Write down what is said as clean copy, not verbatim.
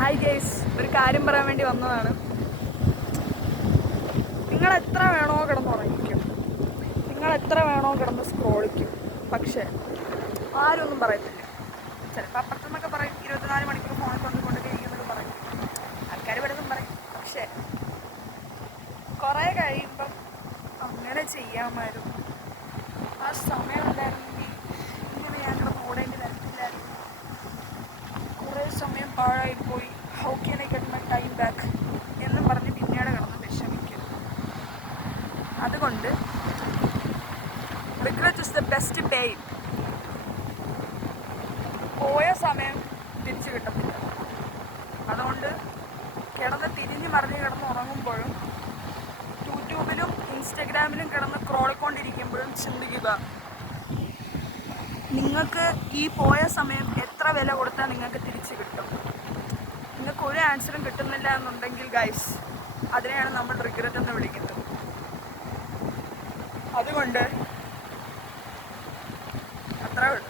Hi guys, ഒരു കാര്യം പറയാൻ വേണ്ടി വന്നതാണ്. നിങ്ങൾ എത്ര വേണോ കിടന്നുറങ്ങിക്കും, നിങ്ങൾ എത്ര വേണോ കിടന്ന് സ്ക്രോളിക്കും, പക്ഷേ ആരും ഒന്നും പറയത്തില്ല. ചിലപ്പോൾ അപ്പുറത്തുനിന്നൊക്കെ പറയും 24 മണിക്കൂർ ഫോണിൽ കൊണ്ടൊക്കെ ഇരിക്കുന്നൊക്കെ പറയും, ആൾക്കാർ പലതും പറയും. പക്ഷേ കുറേ കഴിയുമ്പം അങ്ങനെ ചെയ്യാമായിരുന്നു, ആ സമയം ഉണ്ടായിരുന്നെങ്കിൽ ഇങ്ങനെ ഞാൻ കിടന്ന് ഓടേണ്ടി വരത്തില്ലായിരുന്നു. കുറേ സമയം പാഴായിപ്പോയി, how can I get my time back എന്നും പറഞ്ഞ് പിന്നീട് കിടന്ന് വിഷമിക്കരുത്. അതുകൊണ്ട് regret is the best pain. പോയ സമയം തിരിച്ചു കിട്ടത്തില്ല. അതുകൊണ്ട് കിടന്ന് തിരിഞ്ഞ് മറിഞ്ഞ് കിടന്ന് ഉറങ്ങുമ്പോഴും യൂട്യൂബിലും ഇൻസ്റ്റഗ്രാമിലും കിടന്ന് ക്രോളിക്കൊണ്ടിരിക്കുമ്പോഴും ചിന്തിക്കുക, നിങ്ങൾക്ക് ഈ പോയ സമയം എത്ര വില കൊടുത്താൽ നിങ്ങൾക്ക് തിരിച്ച് കിട്ടും. നിങ്ങൾക്ക് ഒരു ആൻസറും കിട്ടുന്നില്ല എന്നുണ്ടെങ്കിൽ ഗൈസ്, അതിനെയാണ് നമ്മൾ റിഗ്രറ്റ് എന്ന് വിളിക്കുന്നത്. അതുകൊണ്ട് അത്രേ ഉള്ളൂ.